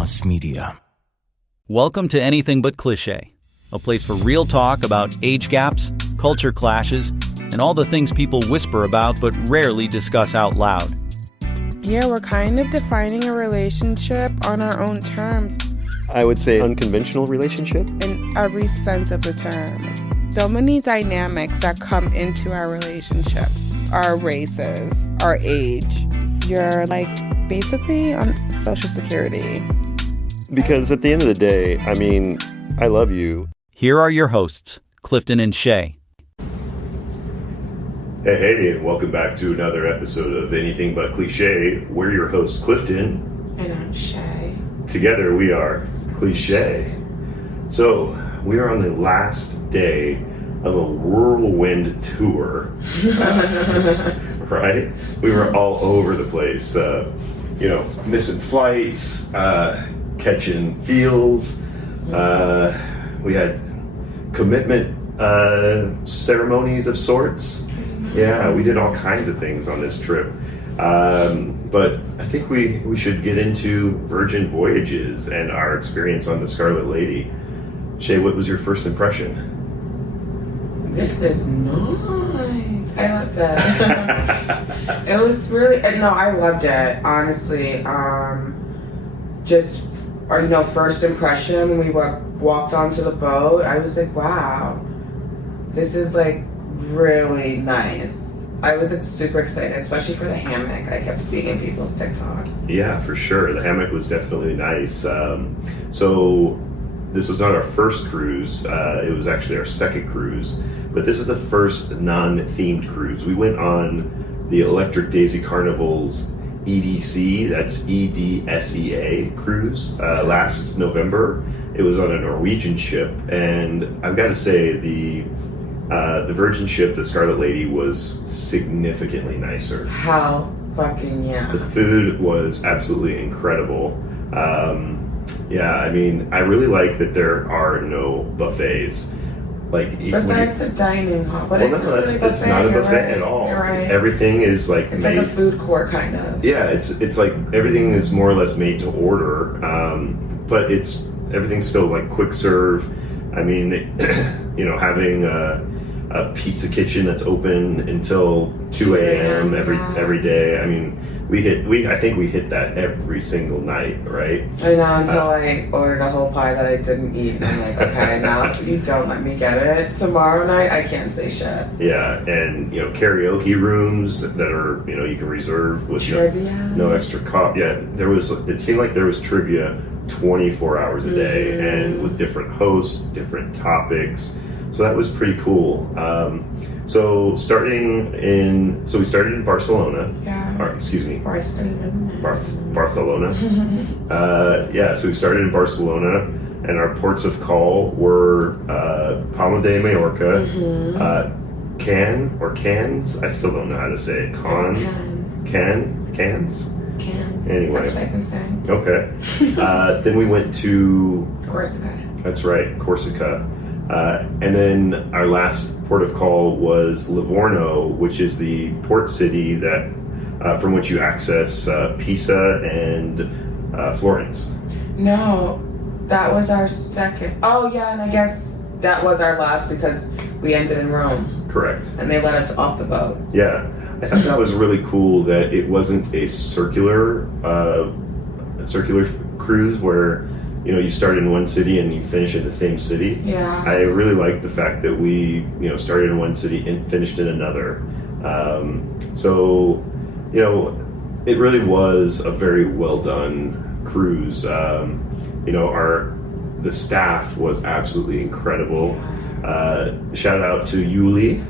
Mass Media. Welcome to Anything But CliShay, a place for real talk about age gaps, culture clashes, and all the things people whisper about but rarely discuss out loud. Yeah, we're kind of defining a relationship on our own terms. I would say unconventional relationship. In every sense of the term. So many dynamics that come into our relationship. Our races, our age. You're like basically on Social Security. Because at the end of the day, I mean, I love you. Here are your hosts, Clifton and Shay. Hey, and welcome back to another episode of Anything But CliShay. We're your hosts, Clifton. And I'm Shay. Together we are CliShay. So, we are on the last day of a whirlwind tour. Right? We were all over the place. Missing flights, catching feels. We had commitment ceremonies of sorts. Yeah, we did all kinds of things on this trip. But I think we should get into Virgin Voyages and our experience on the Scarlet Lady. Shay, what was your first impression? This is nice. I loved it. It was really, I loved it, honestly. First impression, when we walked onto the boat, I was like, wow, this is like really nice. I was super excited, especially for the hammock. I kept seeing in people's TikToks. Yeah, for sure. The hammock was definitely nice. So this was not our first cruise. It was actually our second cruise. But this is the first non-themed cruise. We went on the Electric Daisy Carnival's EDC, that's EDSEA cruise, last November. It was on a Norwegian ship, and I've got to say the Virgin ship, the Scarlet Lady, was significantly nicer. How fucking yeah. The food was absolutely incredible. I really like that there are no buffets. Besides the dining hall, but it's not a buffet at all. You're right. Everything is it's like a food court kind of. Yeah, it's like everything is more or less made to order, but everything's still like quick serve. I mean, having a pizza kitchen that's open until 2 a.m. every day. I mean, I think we hit that every single night, right? I know, until I ordered a whole pie that I didn't eat. And I'm like, okay, now if you don't let me get it tomorrow night, I can't say shit. Yeah, and karaoke rooms that are you can reserve with trivia. No extra cost. Yeah, it seemed like there was trivia 24 hours a day, and with different hosts, different topics. So that was pretty cool. So we started in Barcelona. Yeah. Bar-tha-lona. So we started in Barcelona, and our ports of call were Palma de Mallorca, Cannes. I still don't know how to say it. Cannes. Anyway. That's what I've been saying. Okay. Then we went to Corsica. That's right, Corsica. And then our last port of call was Livorno, which is the port city that from which you access Pisa and Florence. No, that was our second. Oh yeah, and I guess that was our last because we ended in Rome. Correct. And they let us off the boat. Yeah, I thought that was really cool that it wasn't a circular cruise where you start in one city and you finish in the same city. Yeah. I really liked the fact that we, started in one city and finished in another. It really was a very well done cruise. The staff was absolutely incredible. Shout out to Yuli.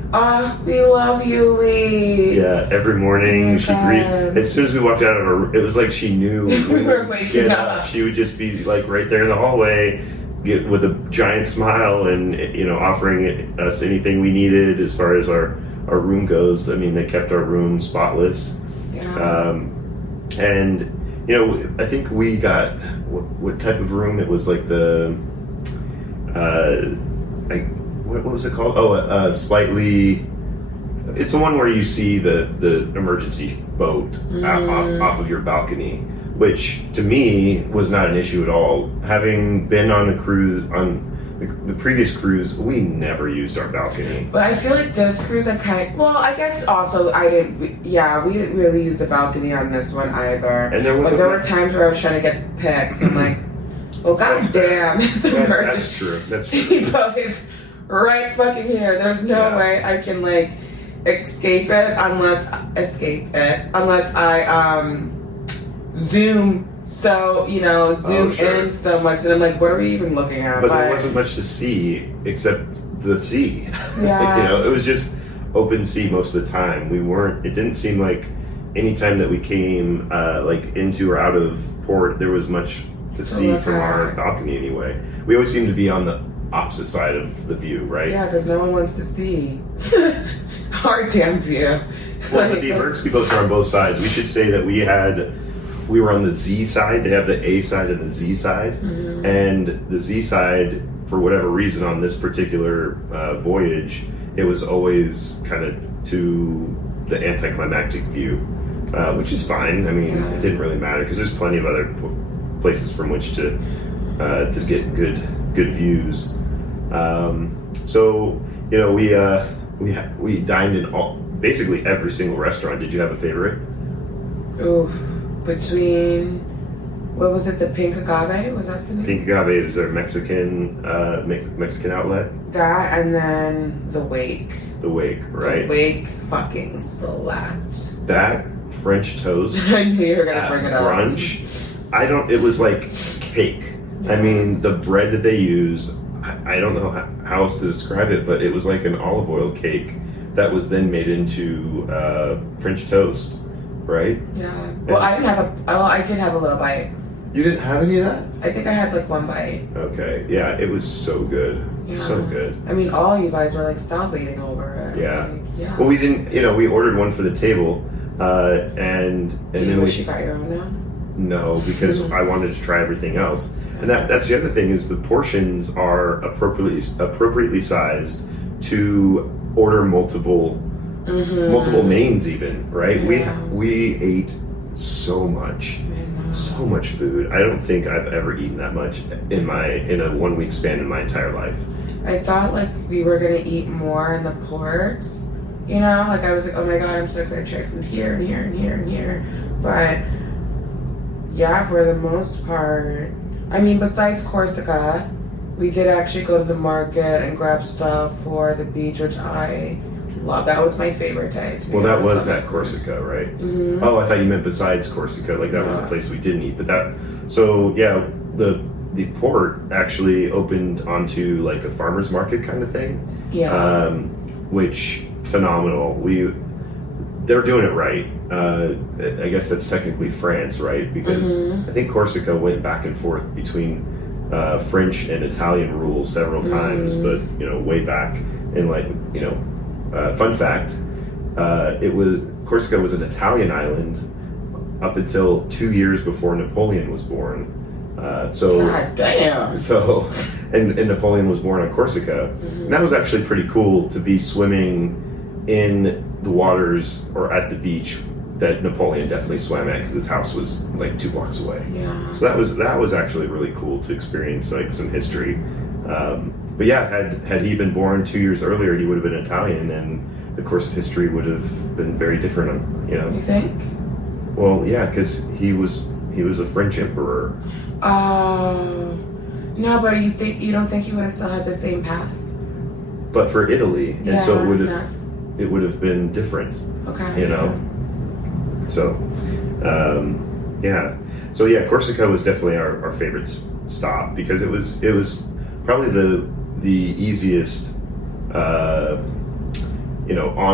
We love Yuli. Yeah, every morning she greeted. As soon as we walked out of her, it was like she knew we were waking up. She would just be like right there in the hallway, with a giant smile, and offering us anything we needed as far as our room goes. I mean, they kept our room spotless. Yeah. I think we got what type of room? It was like the what was it called? Oh, slightly. It's the one where you see the emergency boat off of your balcony which to me was not an issue at all. Having been on a cruise, on the previous cruise, we never used our balcony. But I feel like this cruise, I guess also we didn't really use the balcony on this one either. And there were times where I was trying to get pics. I'm like, well, goddamn, it's a That's true. That's true. But it's right fucking here. There's no way I can like escape it unless I zoom. So, zoom in so much that I'm like, what are we even looking at? But there wasn't much to see except the sea. Yeah. It was just open sea most of the time. It didn't seem like any time that we came like into or out of port, there was much to see from our balcony anyway. We always seemed to be on the opposite side of the view, right? Yeah, because no one wants to see our damn view. Well, the emergency boats are on both sides. We should say that we were on the Z side. They have the A side and the Z side. Mm-hmm. And the Z side, for whatever reason on this particular voyage, it was always kind of to the anticlimactic view, which is fine. I mean, it didn't really matter because there's plenty of other places from which to get good views. So, we dined in basically every single restaurant. Did you have a favorite? Ooh. Between, what was it, the Pink Agave? Was that the name? Pink Agave is their Mexican outlet. That and then the Wake. The Wake, right? The Wake fucking slapped. That French toast. I knew you were going to bring it up. Brunch. It was like cake. Yeah. I mean, the bread that they used, I don't know how else to describe it, but it was like an olive oil cake that was then made into French toast. Right? Yeah. Well, I did have a little bite. You didn't have any of that? I think I had like one bite. Okay. Yeah, it was so good. Yeah. So good. I mean, all you guys were like salivating over it. Yeah. Yeah. Well, we didn't, we ordered one for the table, and then wish you got your own now? No, because I wanted to try everything else. And that's the other thing is the portions are appropriately sized to order multiple mains even, right? Yeah. We ate so much food. I don't think I've ever eaten that much in a 1 week span in my entire life. I thought like we were gonna eat more in the ports, like I was like, oh my god, I'm so excited to try from here and here and here and here. But yeah, for the most part, I mean, besides Corsica, we did actually go to the market and grab stuff for the beach, which I love. That was my favorite day. Well, that was at Corsica, right? Mm-hmm. Oh, I thought you meant besides Corsica, like that was a place we didn't eat. But the port actually opened onto like a farmer's market kind of thing. Yeah. Which phenomenal. They're doing it right. I guess that's technically France, right? Because I think Corsica went back and forth between French and Italian rule several times, but way back in fun fact, Corsica was an Italian island up until 2 years before Napoleon was born. God damn. And Napoleon was born on Corsica. And that was actually pretty cool to be swimming in the waters or at the beach that Napoleon definitely swam at because his house was like 2 blocks away. Yeah. So that was actually really cool to experience like some history. But yeah, had he been born 2 years earlier, he would have been Italian, and the course of history would have been very different. You think? Well, yeah, because he was a French emperor. No, but you don't think he would have still had the same path? But for Italy, yeah, and so it would have been different. Okay. So, yeah. So yeah, Corsica was definitely our favorite stop because it was probably the easiest, on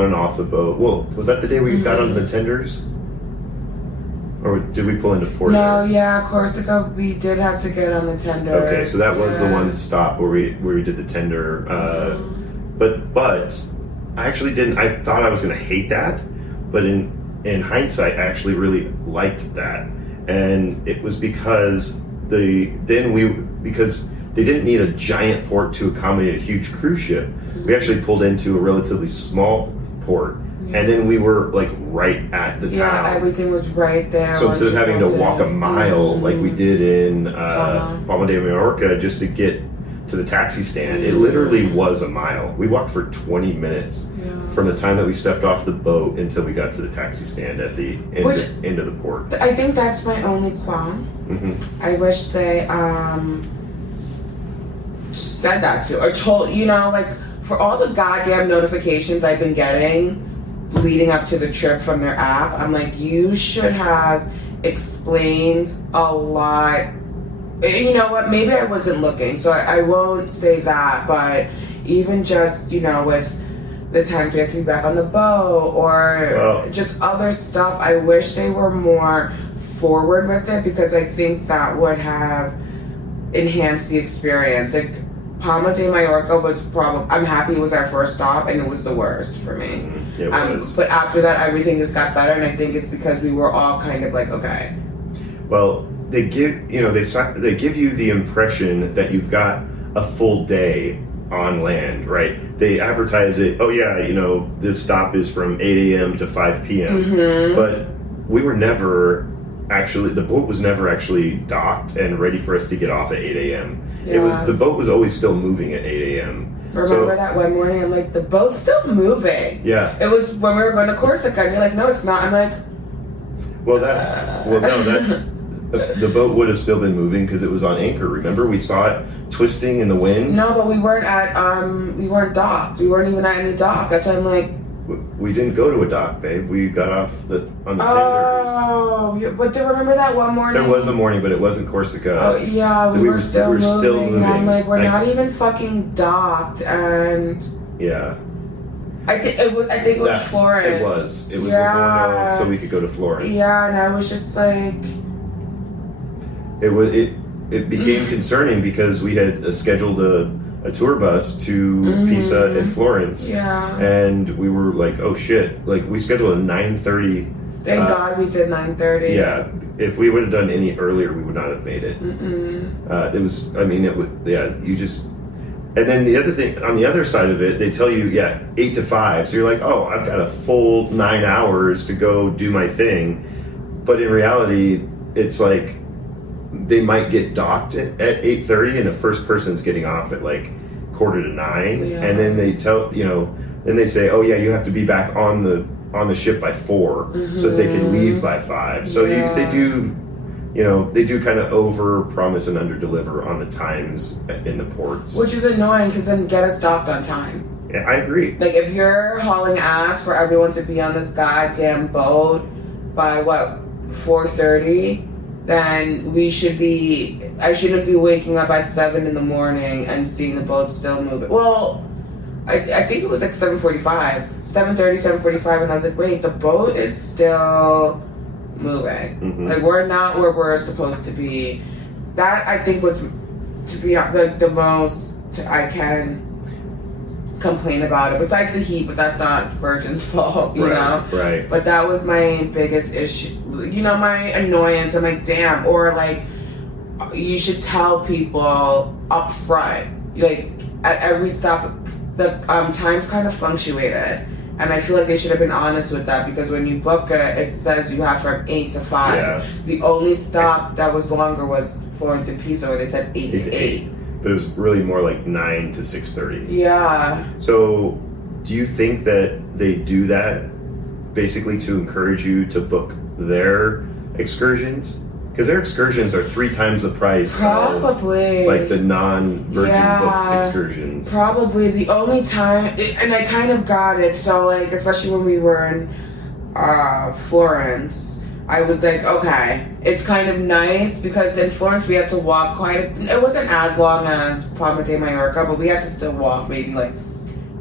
and off the boat. Well, was that the day where you got on the tenders? Or did we pull into port? No, yeah, Corsica, we did have to get on the tenders. Okay, so that was the one stop where we did the tender. But I actually didn't. I thought I was going to hate that, but in hindsight, I actually really liked that, and it was because they didn't need a giant port to accommodate a huge cruise ship. We actually pulled into a relatively small port And then we were like right at the town. Yeah, everything was right there. So instead of having to walk a mile like we did in Palma de Mallorca just to get to the taxi stand, it literally was a mile. We walked for 20 minutes from the time that we stepped off the boat until we got to the taxi stand at the end of the port. I think that's my only qualm. I wish they said that to, or told, like, for all the goddamn notifications I've been getting leading up to the trip from their app, I'm like, you should have explained a lot. You know what, maybe I wasn't looking, so I won't say that, but even just, with the times we had to be back on the boat, or just other stuff, I wish they were more forward with it, because I think that would have enhanced the experience. Like, Palma de Mallorca was I'm happy it was our first stop, and it was the worst for me. It was. But after that, everything just got better, and I think it's because we were all kind of like, okay. Well, they give they give you the impression that you've got a full day on land, right? They advertise it. Oh yeah, this stop is from 8 a.m. to 5 p.m. But we were never actually. The boat was never actually docked and ready for us to get off at 8 a.m. Yeah. The boat was always still moving at 8 a.m. Remember that one morning? I'm like, the boat's still moving. Yeah. It was when we were going to Corsica, and you're like, no, it's not. I'm like, the boat would have still been moving because it was on anchor. Remember, we saw it twisting in the wind. No, but we weren't docked. We weren't even at any dock. That's why I'm like, we didn't go to a dock, babe. We got off on the tenders. Oh, but do you remember that one morning? There was a morning, but it wasn't Corsica. Oh yeah, we were still moving. And I'm like, we're not even fucking docked, and yeah. I think it was Florence. It was Livorno, so we could go to Florence. Yeah, and I was just like, it became concerning because we had scheduled a tour bus to Pisa and Florence. Yeah. And we were like, oh shit. Like, we scheduled a 9:30. Thank God we did 9:30. Yeah. If we would have done any earlier, we would not have made it. It was, you just... And then the other thing, on the other side of it, they tell you, 8 to 5. So you're like, oh, I've got a full 9 hours to go do my thing. But in reality, it's like, they might get docked at 8:30 and the first person's getting off at like 8:45, and then they tell then they say, oh yeah, you have to be back on the ship by 4 so that they can leave by 5. So they do kind of over promise and under deliver on the times in the ports, which is annoying because then get us docked on time. Yeah, I agree. Like, if you're hauling ass for everyone to be on this goddamn boat by 4:30, then I shouldn't be waking up at 7 in the morning and seeing the boat still moving. Well, I think it was like 7:45, 7:45, and I was like, wait, the boat is still moving. Like, we're not where we're supposed to be. That, I think, was, to be the most I can complain about it, besides the heat, but that's not Virgin's fault, you know? Right. But that was my biggest issue. My annoyance. I'm like, damn. Or like, you should tell people up front, like, at every stop, the times kind of fluctuated, and I feel like they should have been honest with that, because when you book it says you have from 8 to 5. Yeah. The only stop that was longer was Florence and Pisa, where they said 8 to 8. But it was really more like 9 to 6:30. Yeah. So, do you think that they do that basically to encourage you to book their excursions? Because their excursions are 3 times the price probably of like the non-Virgin booked excursions. Probably the only time, and I kind of got it. So like, especially when we were in Florence, I was like, okay, it's kind of nice because in Florence we had to walk it wasn't as long as Palma de Mallorca, but we had to still walk maybe like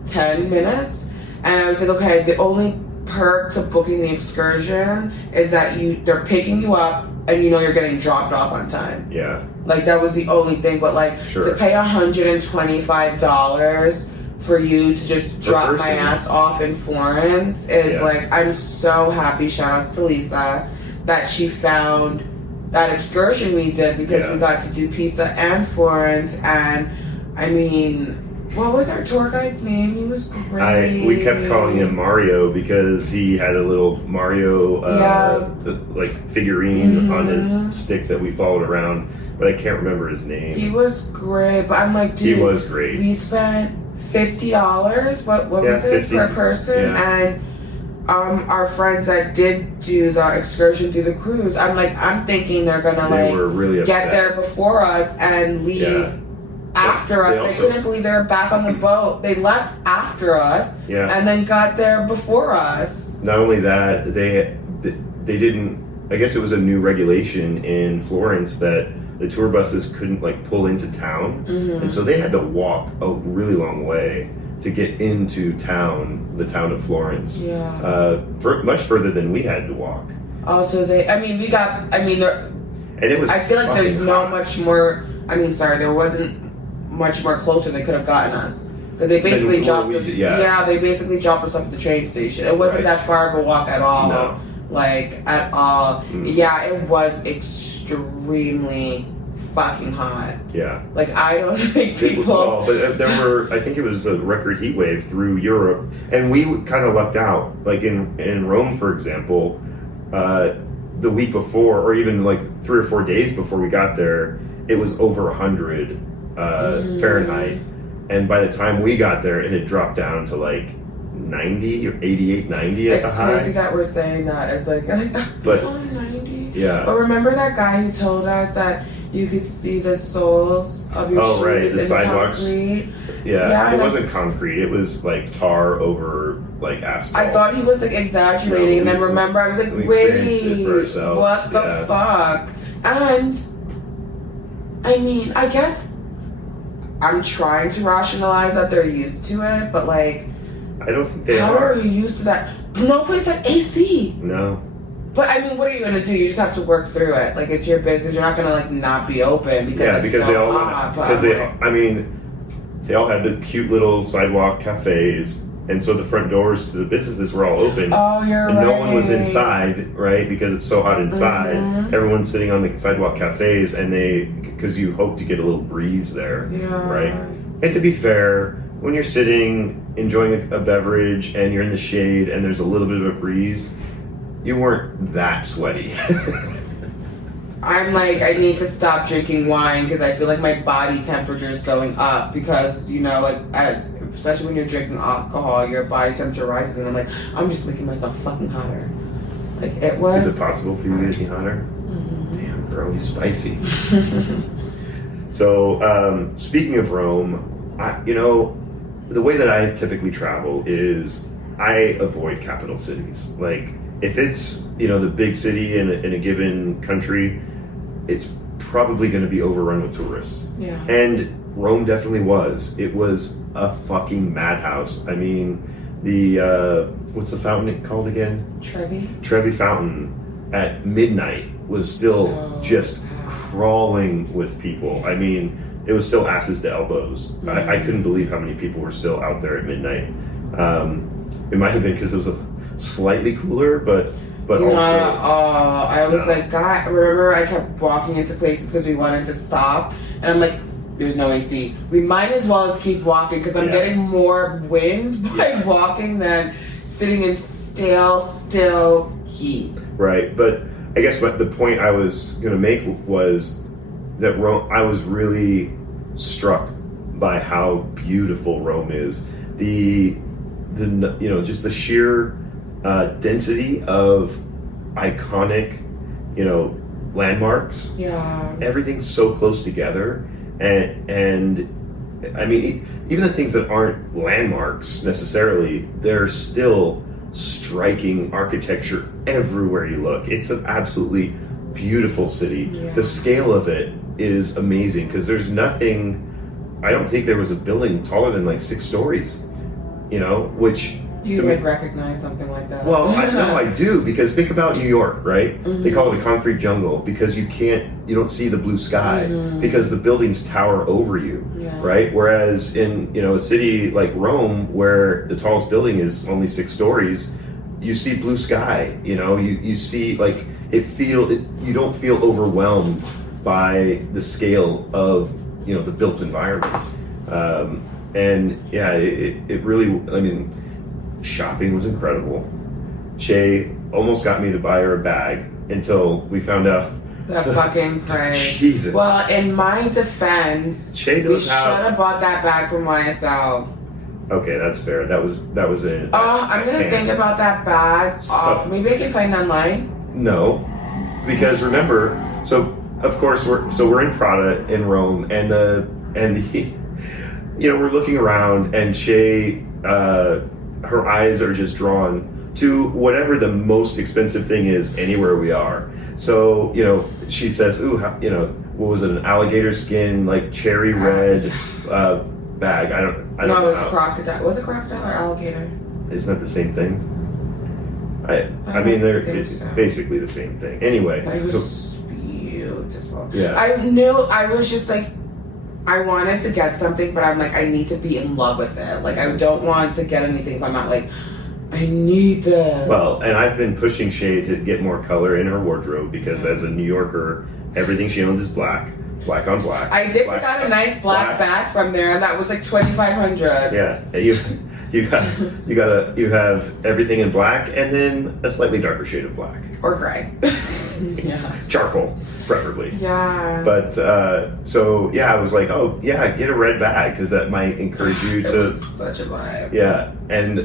10 minutes. And I was like, okay, the only perk to booking the excursion is that they're picking you up and you're getting dropped off on time. Yeah. Like, that was the only thing, but like, to pay $125 for you to just drop my ass off in Florence is like, I'm so happy, shout out to Lisa, that she found that excursion we did, because we got to do Pisa and Florence, and I mean, What was our tour guide's name? He was great. We kept calling him Mario because he had a little Mario like figurine on his stick that we followed around, but I can't remember his name. He was great, but I'm like, dude, he was great. We spent $50. What was it 50, per person? Yeah. And our friends that did do the excursion through the cruise, I'm thinking they're gonna were really get there before us and leave after us. They couldn't believe they were back on the boat. They left after us and then got there before us. Not only that, they didn't. I guess it was a new regulation in Florence that the tour buses couldn't pull into town, and so they had to walk a really long way to get into town, the town of Florence. Much further than we had to walk. Also, and it was. I feel like there's no much more. There wasn't much more closer they could have gotten us because they basically dropped us. They basically dropped us off at the train station. It wasn't that far of a walk at all. No. At all. It was extremely fucking hot. Yeah. I don't think people. But there were. I think it was a record heat wave through Europe, and we kind of lucked out. In Rome, for example, the week before, or even 3 or 4 days before we got there, it was over 100 Fahrenheit, and by the time we got there, it had dropped down to 90 or 88, 90 as a high. It's crazy that we're saying that. It's but it's only 90. Yeah. But remember that guy who told us that you could see the soles of your shoes the in sidewalks. concrete? Yeah, it wasn't concrete. It was tar over asphalt. I thought he was exaggerating, and then remember I was like, wait, what the fuck? And I guess I'm trying to rationalize that they're used to it, but I don't think they how are. are you used to that? No place had AC. No. But what are you gonna do? You just have to work through it. It's your business. You're not gonna not be open because it's so they all hot. they all had the cute little sidewalk cafes, and so the front doors to the businesses were all open. Oh, you're and right. no one was inside, right? Because it's so hot inside. Everyone's sitting on the sidewalk cafes, and because you hope to get a little breeze there, right? And to be fair, when you're sitting enjoying a beverage and you're in the shade and there's a little bit of a breeze, you weren't that sweaty. I'm I need to stop drinking wine because I feel like my body temperature is going up because, especially when you're drinking alcohol, your body temperature rises, and I'm just making myself fucking hotter. It was... Is it possible for you to get any hotter? Damn, girl, you spicy. So, speaking of Rome, the way that I typically travel is I avoid capital cities. If it's, the big city in a given country, it's probably going to be overrun with tourists. Yeah. And Rome definitely was. It was a fucking madhouse. What's the fountain called again? Trevi Fountain at midnight was still just crawling with people. It was still asses to elbows. I couldn't believe how many people were still out there at midnight. It might have been because it was slightly cooler, but also... I was God, remember I kept walking into places because we wanted to stop, and I'm there's no AC. We might as well just keep walking because I'm getting more wind by walking than sitting in still heat. Right, but I guess the point I was going to make was that Rome, I was really struck by how beautiful Rome is. Just the sheer density of iconic, landmarks. Yeah. Everything's so close together, and even the things that aren't landmarks necessarily, they're still striking architecture everywhere you look. It's an absolutely beautiful city. Yeah. The scale of it is amazing because there's nothing. I don't think there was a building taller than 6 stories. Which you would recognize something like that. Well, I do, because think about New York, right? They call it a concrete jungle because you don't see the blue sky because the buildings tower over you, right? Whereas in a city like Rome, where the tallest building is only 6 stories, you see blue sky. You see you don't feel overwhelmed by the scale of the built environment. And yeah, it really, I mean, shopping was incredible. Shay almost got me to buy her a bag until we found out. The fucking price. Jesus. Well, in my defense, Shay we knows should how. have bought that bag from YSL. Okay, that's fair. That was it. I'm gonna think about that bag. Maybe I can find it online. No, because remember, so of course we're in Prada in Rome, and the you know, we're looking around, and Shay, her eyes are just drawn to whatever the most expensive thing is anywhere we are. So, you know, she says, ooh, you know, what was it, an alligator skin, like cherry red bag. I don't No, it know. was crocodile. Was it crocodile or alligator? Isn't that the same thing? I mean, they're it's basically the same thing. Anyway. But it was beautiful. Yeah. I knew, I was just like, I wanted to get something, but I'm like, I need to be in love with it. Like, I don't want to get anything if I'm not like, I need this. Well, and I've been pushing Shay to get more color in her wardrobe because as a New Yorker, everything she owns is black on black. I did pick out a nice black bag from there, and that was like $2,500. Yeah, you have everything in black, and then a slightly darker shade of black Or gray. Yeah. charcoal, preferably. Yeah. But so yeah, I was like, oh yeah, get a red bag because that might encourage you It to. was such a vibe. Yeah, and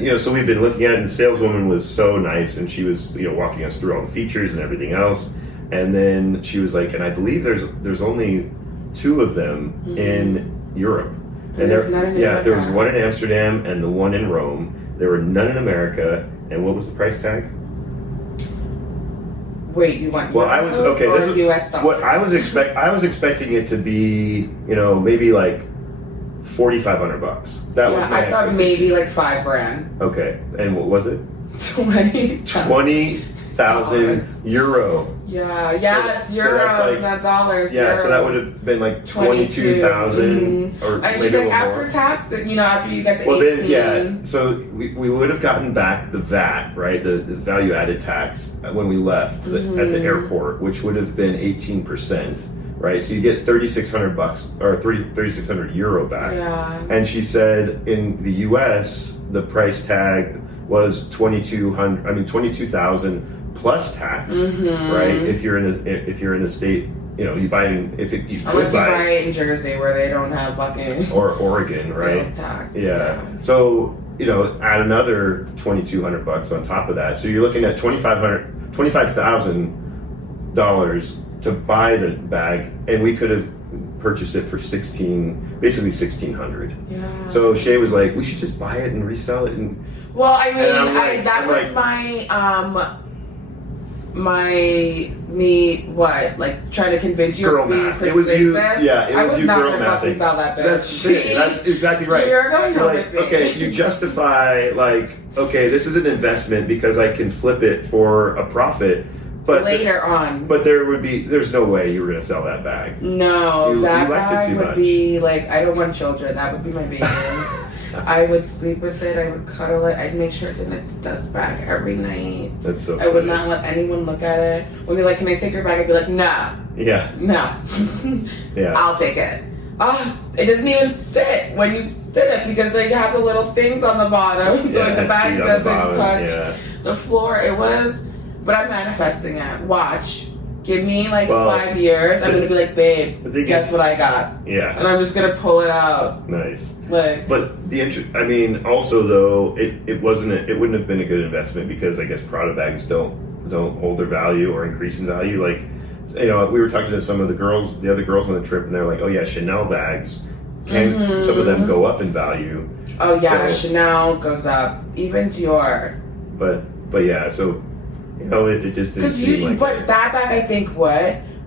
you know, so we've been looking at it, and the saleswoman was so nice, and she was, you know, walking us through all the features and everything else, and then she was like, and I believe there's only 2 of them in Europe, and there's none in America. there was one in Amsterdam and the one in Rome. There were none in America, and what was the price tag? Wait, you want Well, I was euros okay. or This is US dollars? what I was expecting it to be, you know, maybe like $4,500. That was Yeah, my I thought maybe like $5,000. Okay, and what was it? 20,000 euro. Yeah, yes, So euros, that's like- not dollars. Yeah, euros. so that would have been like 22,000 or And maybe she's a like, little after more. tax, you know, after you get the Well, 18. then, yeah. So we would have gotten back the VAT, right? The value added tax when we left at the airport, which would have been 18%, right? So you get $3,600 or 3,600 euro back. Yeah. And she said in the U.S. the price tag was 22,000 plus tax, right? If you're in a state, you know, you buy it you could Unless you buy buy it in Jersey where they don't have fucking or Oregon, right? sales tax. Yeah. So, you know, add another $2,200 on top of that. So you're looking at $25,000 to buy the bag, and we could have purchased it for basically $1,600. Yeah. So Shay was like, we should just buy it and resell it. And Well, I mean, And I'm like- that I'm was like- like trying to convince you girl to be math. It persuasive. was you. Yeah, it I was was you not girl gonna fucking mathing. sell that bitch. That's it. That's exactly right. You're going home Like, with me. okay, you justify like, okay, this is an investment because I can flip it for a profit, but Later on. But there's no way you were going to sell that bag. No, You that liked it bag too would much. be like, I don't want children. That would be my baby. I would sleep with it. I would cuddle it. I'd make sure it's in its dust bag every night. That's so I would funny. not let anyone look at it. When they're like, can I take your bag? I'd be like, nah, Yeah, no. yeah. I'll take it. It doesn't even sit when you sit it because they have the little things on the bottom. So Yeah, like the it bag feet on the doesn't bottom, touch yeah. the floor. But I'm manifesting it. Watch. Give me like Well, 5 years. I'm going to be like, the babe, thing guess is- what I got? Yeah, And I'm just going to pull it out. nice. Like, But I mean, also though, it wouldn't have been a good investment because I guess Prada bags don't hold their value or increase in value. Like, you know, we were talking to some of the other girls on the trip, and they're like, oh yeah, Chanel bags some of them go up in value. oh yeah, So- Chanel goes up. Even Dior. But yeah, so you know, it just didn't seem like. But that bag, I think,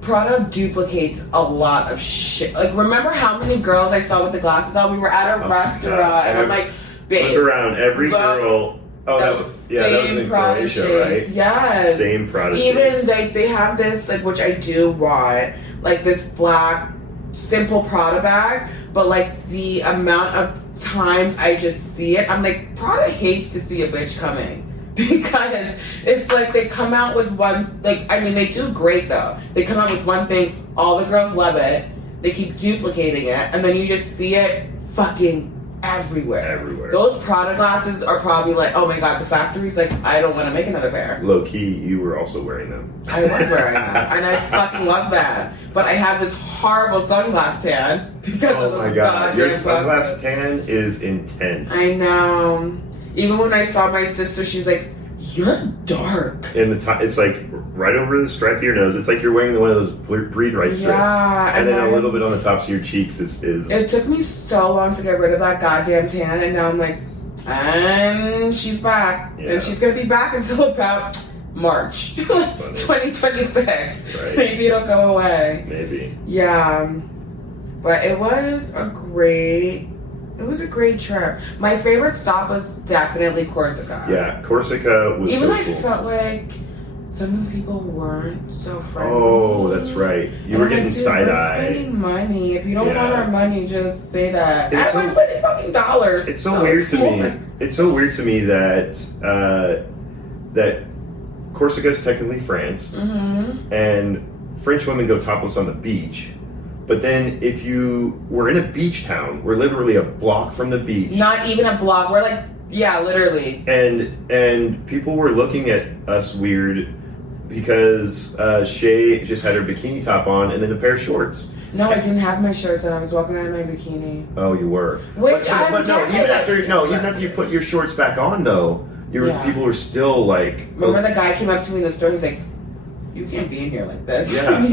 Prada duplicates a lot of shit. Like, remember how many girls I saw with the glasses on? We were at a restaurant, God. and I'm like, babe, Look around, every look, girl. Oh, that was in Prada Croatia, shades. right? Yes. Same Prada Even shades. like they have this, like, which I do want, like this black simple Prada bag, but like the amount of times I just see it, I'm like, Prada hates to see a bitch coming. Because it's like they come out with one, like, I mean, they do great though. They come out with one thing, all the girls love it, they keep duplicating it, and then you just see it fucking everywhere. Everywhere. Those Prada glasses are probably like, oh my god, the factory's like, I don't want to make another pair. Low key, you were also wearing them. I was wearing them, and I fucking love that. But I have this horrible sunglass tan because of those goddamn your sunglass glasses. tan is intense. I know. Even when I saw my sister, she was like, "You're dark." And the top, it's like right over the stripe of your nose. It's like you're wearing one of those breathe right strips. Yeah, and then a little bit on the tops of your cheeks is. It took me so long to get rid of that goddamn tan, and now I'm like, and she's back, and she's gonna be back until about March 2026. Right. Maybe it'll go away. Maybe. Yeah, but it was a great trip. My favorite stop was definitely Corsica. Yeah, Corsica was Even so I cool. felt like some of the people weren't so friendly. Oh, that's right. You were getting side eye. We're spending money. If you don't want our money, just say that. It's And we're spending fucking dollars. It's so weird to me. It's so weird to me that that Corsica is technically France, and French women go topless on the beach. But then, if you were in a beach town, we're literally a block from the beach. Not even a block. We're like, yeah, literally. And people were looking at us weird because Shay just had her bikini top on and then a pair of shorts. No, I didn't have my shirts on. I was walking around in my bikini. Oh, you were. Which Even after you put your shorts back on, though, people were still like. Remember the guy came up to me in the store. He's like, "You can't be in here like this." Yeah.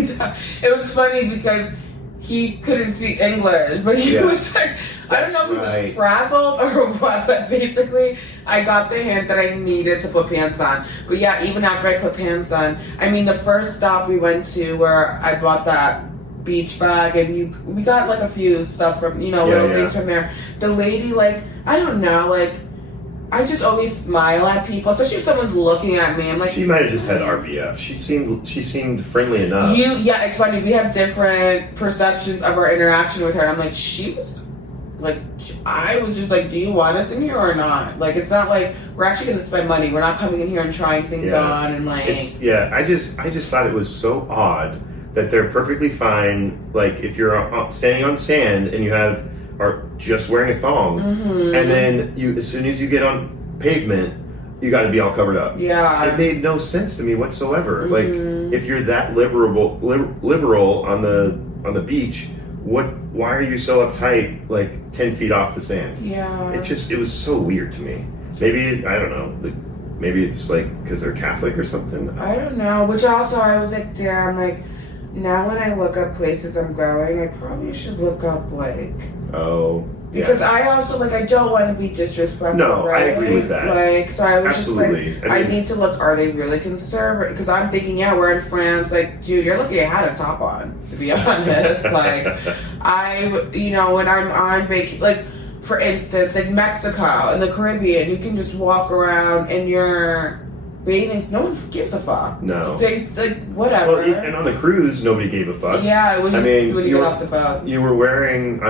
It was funny because he couldn't speak English, but he was like, I don't know if he was frazzled or what, but basically I got the hint that I needed to put pants on. But yeah, even after I put pants on, I mean, the first stop we went to where I bought that beach bag and we got like a few stuff from, little things from there. The lady, like, I don't know, like, I just always smile at people, especially if someone's looking at me. I'm like, she might have just had RBF. She seemed friendly enough. It's funny. We have different perceptions of our interaction with her. And I'm like, she was like, I was just like, do you want us in here or not? Like, it's not like we're actually going to spend money. We're not coming in here and trying things on and like. I just thought it was so odd that they're perfectly fine. Like, if you're standing on sand and you are just wearing a thong, and then as soon as you get on pavement, you got to be all covered up. Yeah, it made no sense to me whatsoever. Like, if you're that liberal on the beach, why are you so uptight, like 10 feet off the sand? Yeah, it was so weird to me. Maybe I don't know. Maybe it's like because they're Catholic or something. I don't know. Which also I was like, damn, like. Now when I look up places I'm going, I probably should look up, like... Oh, yeah. Because I also, like, I don't want to be disrespectful, No, right? I agree with that. Like, so I was Absolutely. just like, I need to look, are they really conservative? Because I'm thinking, yeah, we're in France. Like, dude, you're lucky I had a top on, to be honest. Like, when I'm on vacation... Like, for instance, like Mexico and the Caribbean, you can just walk around and you're... bathing, no one gives a fuck. No. They like whatever. Well, and on the cruise, nobody gave a fuck. Yeah, it was just when you get off the boat. You were wearing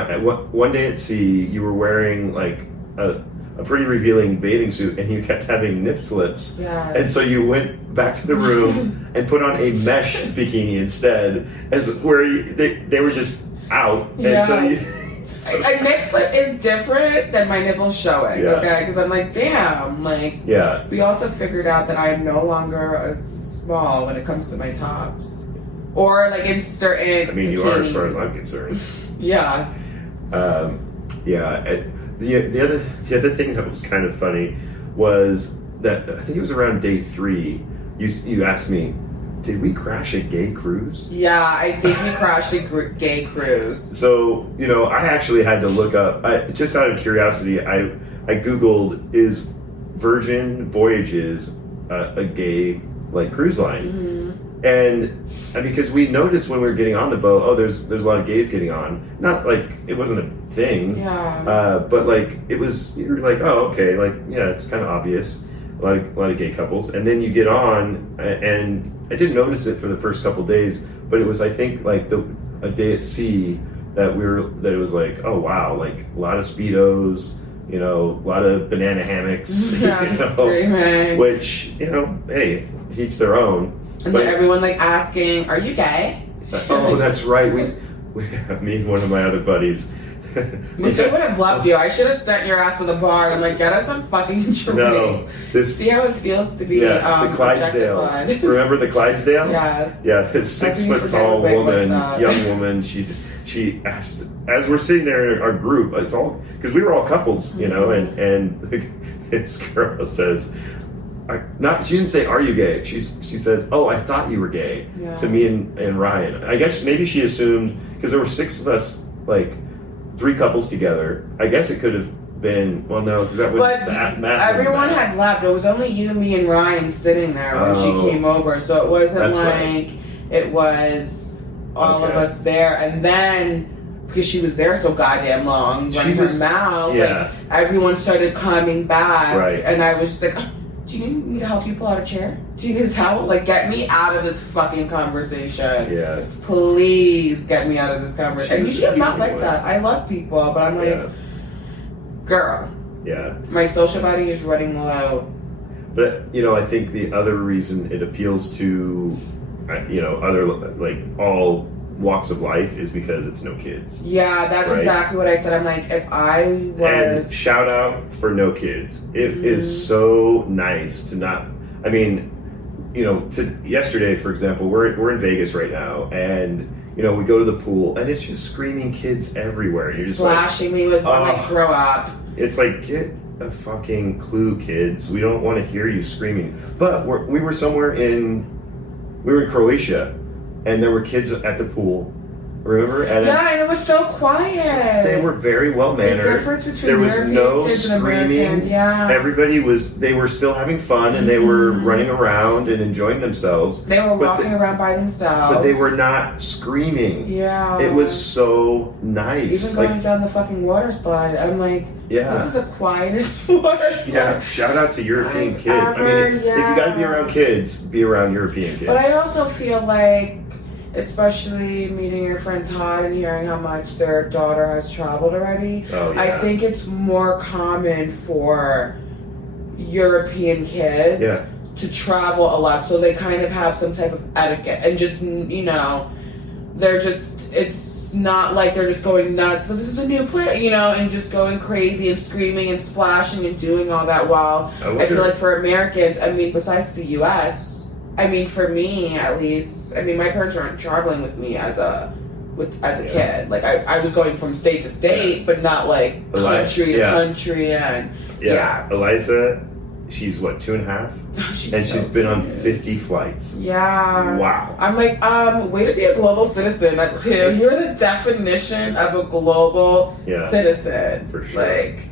one day at sea. You were wearing like a pretty revealing bathing suit, and you kept having nip slips. Yeah. And so you went back to the room and put on a mesh bikini instead, they were just out. And so you. A nip slip is different than my nipples showing, okay? Because I'm like, damn, like... Yeah. We also figured out that I'm no longer a small when it comes to my tops. Or, like, in certain I mean, you bikinis. are as far as I'm concerned. Yeah. The other thing that was kind of funny was that, I think it was around day 3, you asked me, did we crash a gay cruise? Yeah, I think we crashed a gay cruise. So, I actually had to look up, just out of curiosity, I Googled, is Virgin Voyages a gay, like, cruise line? Mm-hmm. And because we noticed when we were getting on the boat, there's a lot of gays getting on. Not, like, it wasn't a thing. Yeah. But, like, you're like, oh, okay, like, yeah, it's kind of obvious. A lot of gay couples. And then you get on, and I didn't notice it for the first couple days, but it was, I think, like a day at sea that it was like, oh wow, like a lot of Speedos, a lot of banana hammocks, screaming. Which, hey, each their own. And then everyone like asking, are you gay? Oh, that's right. We me and one of my other buddies, Which I would have loved you. I should have sent your ass to the bar and like, get us some fucking drink. No, See how it feels to be the Clydesdale. objectified. Remember the Clydesdale? Yes. Yeah, this 6 foot tall woman, young woman. She asked, as we're sitting there in our group, it's all because we were all couples, you know, and this girl says, she didn't say, "Are you gay?" She says, "Oh, I thought you were gay." To me and Ryan. I guess maybe she assumed because there were 6 of us, like 3 couples together. I guess it could have been no, because that would. But everyone had left. It was only you, me, and Ryan sitting there when she came over. So it wasn't it was all of us there. And then because she was there so goddamn long, running her mouth, like everyone started coming back, and I was just like. Oh, do you need me to help you pull out a chair? Do you need a towel? Like, get me out of this fucking conversation. Yeah. Please get me out of this conversation. And usually I'm not like that. I love people, but I'm like, girl. Yeah. My social battery is running low. But, you know, I think the other reason it appeals to, you know, other, like, all walks of life is because it's no kids. Yeah, that's exactly what I said. I'm like, if I was... And shout out for no kids. It is so nice to not... I mean, you know, yesterday, for example, we're in Vegas right now, and, you know, we go to the pool, and it's just screaming kids everywhere. And you're just splashing me with one, like, grow up. It's like, get a fucking clue, kids. We don't want to hear you screaming. But we were in Croatia, and there were kids at the pool. Remember? And it was so quiet. They were very well mannered. The difference between there was European no kids and screaming. American, Everybody they were still having fun, and they were running around and enjoying themselves. They were walking around by themselves. But they were not screaming. Yeah. It was so nice. Even going down the fucking water slide, I'm like, this is the quietest water slide. Yeah, shout out to European kids. I mean, if you gotta be around kids, be around European kids. But I also feel like, especially meeting your friend Todd and hearing how much their daughter has traveled already, I think it's more common for European kids to travel a lot, so they kind of have some type of etiquette and just, you know, it's not like they're just going nuts, so this is a new place, you know, and just going crazy and screaming and splashing and doing all that, while I feel like for Americans, I mean, besides the US, I mean, for me, at least, I mean, my parents weren't traveling with me as a kid. Like, I was going from state to state, but not, like, country to country, and, Eliza, she's, what, 2.5? And she's been on 50 flights. Yeah. Wow. I'm like, way to be a global citizen, too. You're the definition of a global citizen. For sure. Like,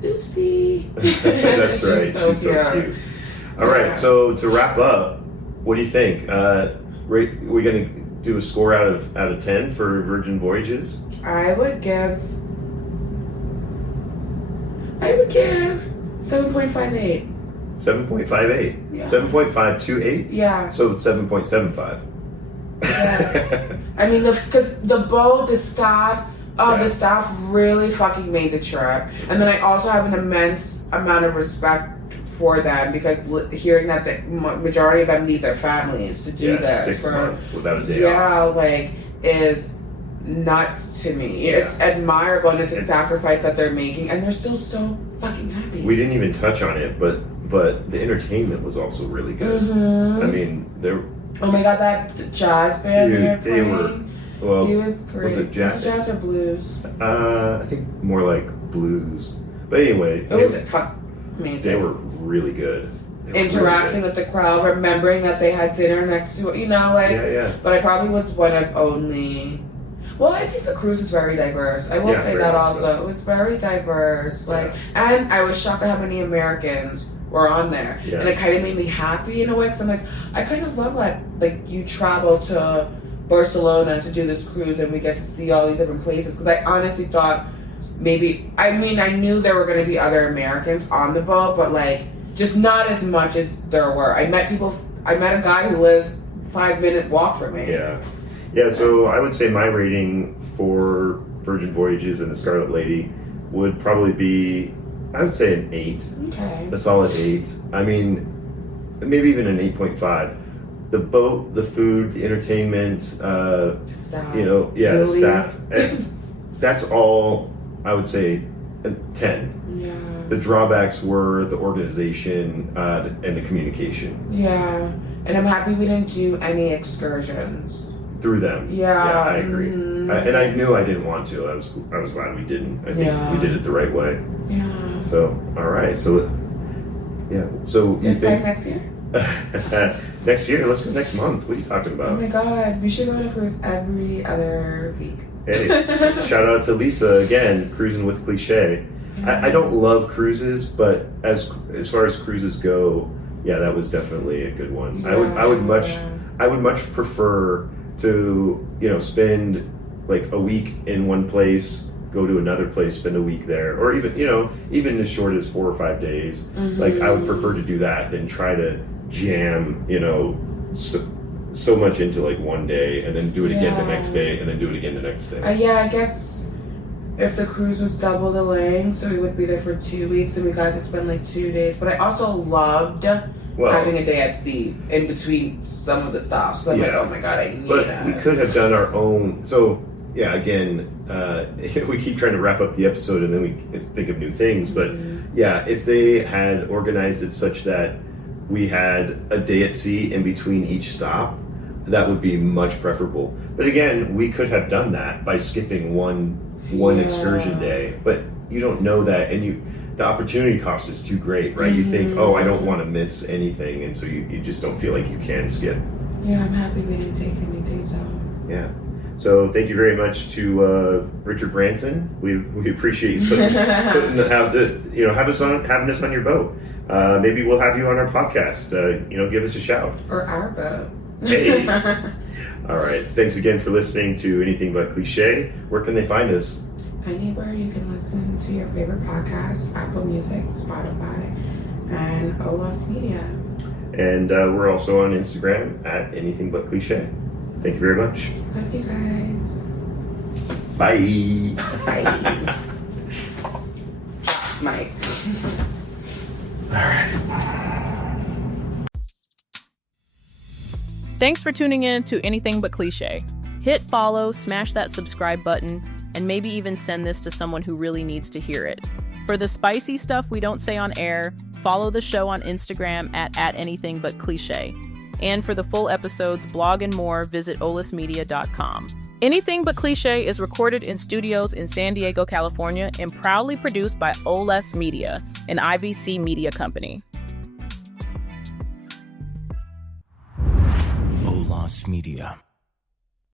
oopsie. That's right. She's so cute. All right, so to wrap up, what do you think? We're going to do a score out of 10 for Virgin Voyages? I would give 7.58. 7.58? Yeah. 7.528? Yeah. So 7.75. Yes. I mean, because the boat, the staff really fucking made the trip. And then I also have an immense amount of respect for them, because hearing that the majority of them leave their families to do this 6 months without a day off. like, is nuts to me. It's admirable, and it's a sacrifice that they're making, and they're still so fucking happy. We didn't even touch on it, but the entertainment was also really good. I mean, oh my god, that jazz band here playing. They were. Well, he was great. Was it jazz? Was it jazz or blues? I think more like blues. But anyway, amazing. They were really good. Interacting with the crowd, remembering that they had dinner next to it, you know, like. But I probably was one of only. Well, I think the cruise is very diverse. I will say that also. So. It was very diverse, like, and I was shocked at how many Americans were on there, and it kind of made me happy in a way, because I'm like, I kind of love that, like, you travel to Barcelona to do this cruise, and we get to see all these different places. Because I honestly thought maybe, I mean, I knew there were going to be other Americans on the boat, but like, just not as much as there were. I met a guy who lives 5-minute walk from me. Yeah, so I would say my rating for Virgin Voyages and the Scarlet Lady would probably be, I would say, an 8. Okay. A solid 8. I mean, maybe even an 8.5. The boat, the food, the entertainment, the staff. you know, the staff. That's all I would say 10. Yeah. The drawbacks were the organization and the communication. Yeah. And I'm happy we didn't do any excursions. Through them. Yeah. I agree. And I knew I didn't want to. I was glad we didn't. I think we did it the right way. Yeah. So, all right. So, yeah. So This time next year? Next year? Let's go next month. What are you talking about? Oh my God. We should go on a cruise every other week. Hey, shout out to Lisa again, Cruisin with CliShay. Yeah. I don't love cruises, but as far as cruises go, yeah, that was definitely a good one. Yeah. I would much prefer to, spend like a week in one place, go to another place, spend a week there, or even as short as 4 or 5 days. Like, I would prefer to do that than try to jam, so much into like one day and then do it again the next day and then do it again the next day. I guess if the cruise was double the length, so we would be there for 2 weeks and we got to spend like 2 days. But I also loved having a day at sea in between some of the stops. So I'm like, oh my God, I need that. We could have done our own. So, yeah, again, we keep trying to wrap up the episode and then we think of new things. But yeah, if they had organized it such that we had a day at sea in between each stop, that would be much preferable. But again, we could have done that by skipping one excursion day. But you don't know that, and the opportunity cost is too great, right? You think, oh, I don't want to miss anything, and so you just don't feel like you can skip. Yeah, I'm happy we didn't take any days out. Yeah. So thank you very much to Richard Branson. We appreciate you having us on your boat. Maybe we'll have you on our podcast. Give us a shout. Or our boat. Hey. All right. Thanks again for listening to Anything But CliShay. Where can they find us? Anywhere you can listen to your favorite podcasts: Apple Music, Spotify, and Olas Media. And we're also on Instagram at Anything But CliShay. Thank you very much. Love you guys. Bye. Bye. Drops Mike. All right. Thanks for tuning in to Anything But CliShay. Hit follow, smash that subscribe button, and maybe even send this to someone who really needs to hear it. For the spicy stuff we don't say on air, follow the show on Instagram at Anything But CliShay. And for the full episodes, blog, and more, visit olasmedia.com. Anything But CliShay is recorded in studios in San Diego, California, and proudly produced by Olas Media, an IVC media company. Olas Media.